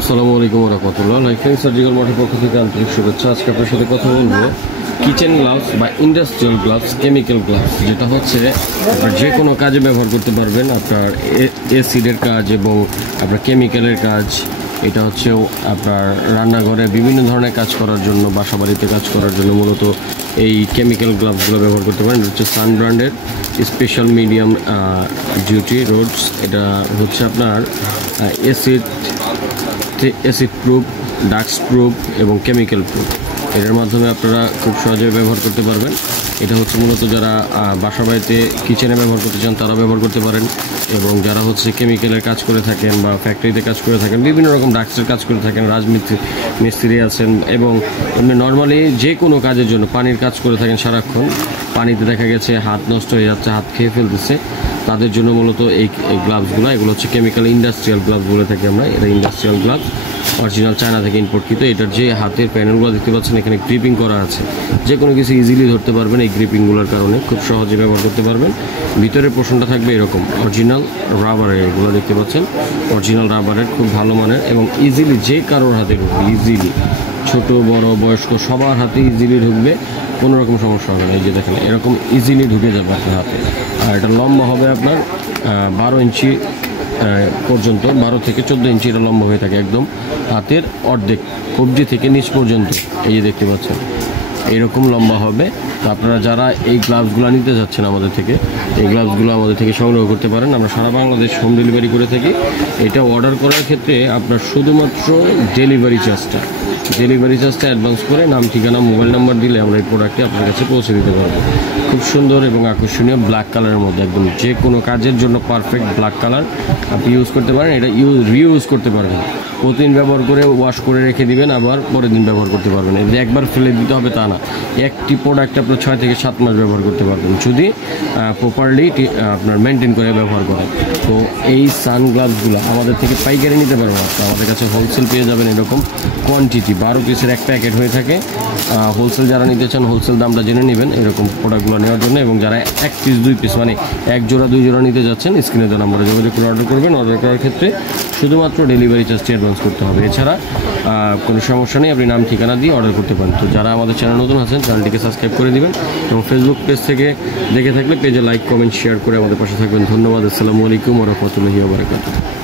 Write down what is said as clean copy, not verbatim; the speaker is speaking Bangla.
আসসালামু আলাইকুম রহমতুল্লাহ। লাইফলাইন সার্জিক্যাল মাঠের পক্ষ থেকে আন্তরিক শুভেচ্ছা। আজকে আপনার সাথে কথা বলবো কিচেন গ্লাভস বা ইন্ডাস্ট্রিয়াল গ্লাভস, কেমিক্যাল গ্লাভস, যেটা হচ্ছে আপনার যে কোনো কাজে ব্যবহার করতে পারবেন। আপনার অ্যাসিডের কাজ এবং আপনার কেমিক্যালের কাজ, এটা হচ্ছে আপনার রান্নাঘরে বিভিন্ন ধরনের কাজ করার জন্য, বাসা বাড়িতে কাজ করার জন্য মূলত এই কেমিক্যাল গ্লাভসগুলো ব্যবহার করতে পারেন। এটা হচ্ছে সান ব্র্যান্ডের স্পেশাল মিডিয়াম ডিউটি রোডস। এটা হচ্ছে আপনার অ্যাসিড প্রুফ, ডাস্ট প্রুফ এবং কেমিক্যাল প্রুফ। এটার মাধ্যমে আপনারা খুব সহজে ব্যবহার করতে পারবেন। এটা হচ্ছে মূলত যারা বাসা বাড়িতে কিচেনে ব্যবহার করতে চান তারা ব্যবহার করতে পারেন, এবং যারা হচ্ছে কেমিক্যালের কাজ করে থাকেন বা ফ্যাক্টরিতে কাজ করে থাকেন, বিভিন্ন রকম ডাস্টের কাজ করে থাকেন, মিস্ত্রি আছেন, এবং এমনি নর্মালি যে কোনো কাজের জন্য পানির কাজ করে থাকেন, সারাক্ষণ পানিতে দেখা গেছে হাত নষ্ট হয়ে যাচ্ছে, হাত খেয়ে ফেলতেছে, তাদের জন্য মূলত এই গ্লাভসগুলো, এগুলো হচ্ছে কেমিক্যাল ইন্ডাস্ট্রিয়াল গ্লাভস বলে থাকি আমরা। এটা ইন্ডাস্ট্রিয়াল গ্লাভস, অরিজিনাল চায়না থেকে ইম্পোর্টকৃত। এটার যে হাতের প্যানেলগুলো দেখতে পাচ্ছেন, এখানে গ্রিপিং করা আছে, যে কোনো কিছু ইজিলি ধরতে পারবেন এই গ্রিপিংগুলোর কারণে, খুব সহজে ব্যবহার করতে পারবেন। ভিতরের পোর্শনটা থাকবে এরকম অরিজিনাল রাবারের, এগুলো দেখতে পাচ্ছেন অরিজিনাল রাবারের, খুব ভালো মানের, এবং ইজিলি যে কারোর হাতে ঢুকবে, ইজিলি ছোট বড় বয়স্ক সবার হাতে ইজিলি ঢুকবে, কোনো রকম সমস্যা হবে না। এই যে দেখেন এরকম ইজিলি ঢুকে যাবে আপনার হাতে। আর এটা লম্বা হবে আপনার 12 ইঞ্চি পর্যন্ত, 12 থেকে 14 ইঞ্চি এটা লম্বা হয়ে থাকে, একদম হাতের অর্ধেক কবজি থেকে নিচ পর্যন্ত। এই যে দেখতে পাচ্ছেন এইরকম লম্বা হবে। তো আপনারা যারা এই গ্লাভসগুলো নিতে যাচ্ছেন আমাদের থেকে, এই গ্লাভসগুলো আমাদের থেকে সংগ্রহ করতে পারেন। আমরা সারা বাংলাদেশ হোম ডেলিভারি করে থাকি। এটা অর্ডার করার ক্ষেত্রে আপনার শুধুমাত্র ডেলিভারি চার্জটা অ্যাডভান্স করে নাম, ঠিকানা, মোবাইল নাম্বার দিলে আমরা এই প্রোডাক্টটি আপনার কাছে পৌঁছে দিতে পারবো। খুব সুন্দর এবং আকর্ষণীয় ব্ল্যাক কালারের মধ্যে, একদম যে কোনো কাজের জন্য পারফেক্ট ব্ল্যাক কালার আপনি ইউজ করতে পারেন। এটা রিইউজ করতে পারবেন, প্রতিদিন ব্যবহার করে ওয়াশ করে রেখে দিবেন, আবার পরের দিন ব্যবহার করতে পারবেন। এটা একবার ফেলে দিতে হবে তা না, একটি প্রোডাক্ট আপনার 6 থেকে 7 মাস ব্যবহার করতে পারবেন যদি প্রপারলি আপনার মেনটেন করে ব্যবহার করেন। তো এই সানগ্লাভসগুলো আমাদের থেকে পাইকারি নিতে পারবেন, আমাদের কাছে হোলসেল পেয়ে যাবেন। এরকম কোয়ান্টিটি 12 পিসের এক প্যাকেট হয়ে থাকে। হোলসেল যারা নিতে চান হোলসেল দামটা জেনে নেবেন এরকম প্রোডাক্টগুলো নেওয়ার জন্য, এবং যারা 1 পিস 2 পিস মানে 1 জোড়া 2 জোড়া নিতে যাচ্ছেন, স্ক্রিনে দেওয়া নাম্বারে যোগাযোগ করে অর্ডার করবেন। অর্ডার করার ক্ষেত্রে শুধুমাত্র ডেলিভারি চার্জটি অ্যাডভান্স করতে হবে, এছাড়া কোনো সমস্যা নেই, আপনি নাম ঠিকানা দিয়ে অর্ডার করতে পারেন। তো যারা আমাদের চ্যানেল নতুন আছেন চ্যানেলটিকে সাবস্ক্রাইব করে দিবেন, এবং ফেসবুক পেজ থেকে দেখে থাকলে পেজে লাইক, কমেন্ট, শেয়ার করে আমাদের পাশে থাকবেন। ধন্যবাদ। আসসালামু আলাইকুম ওয়া রাহমাতুল্লাহি ওয়া বারাকাতুহু।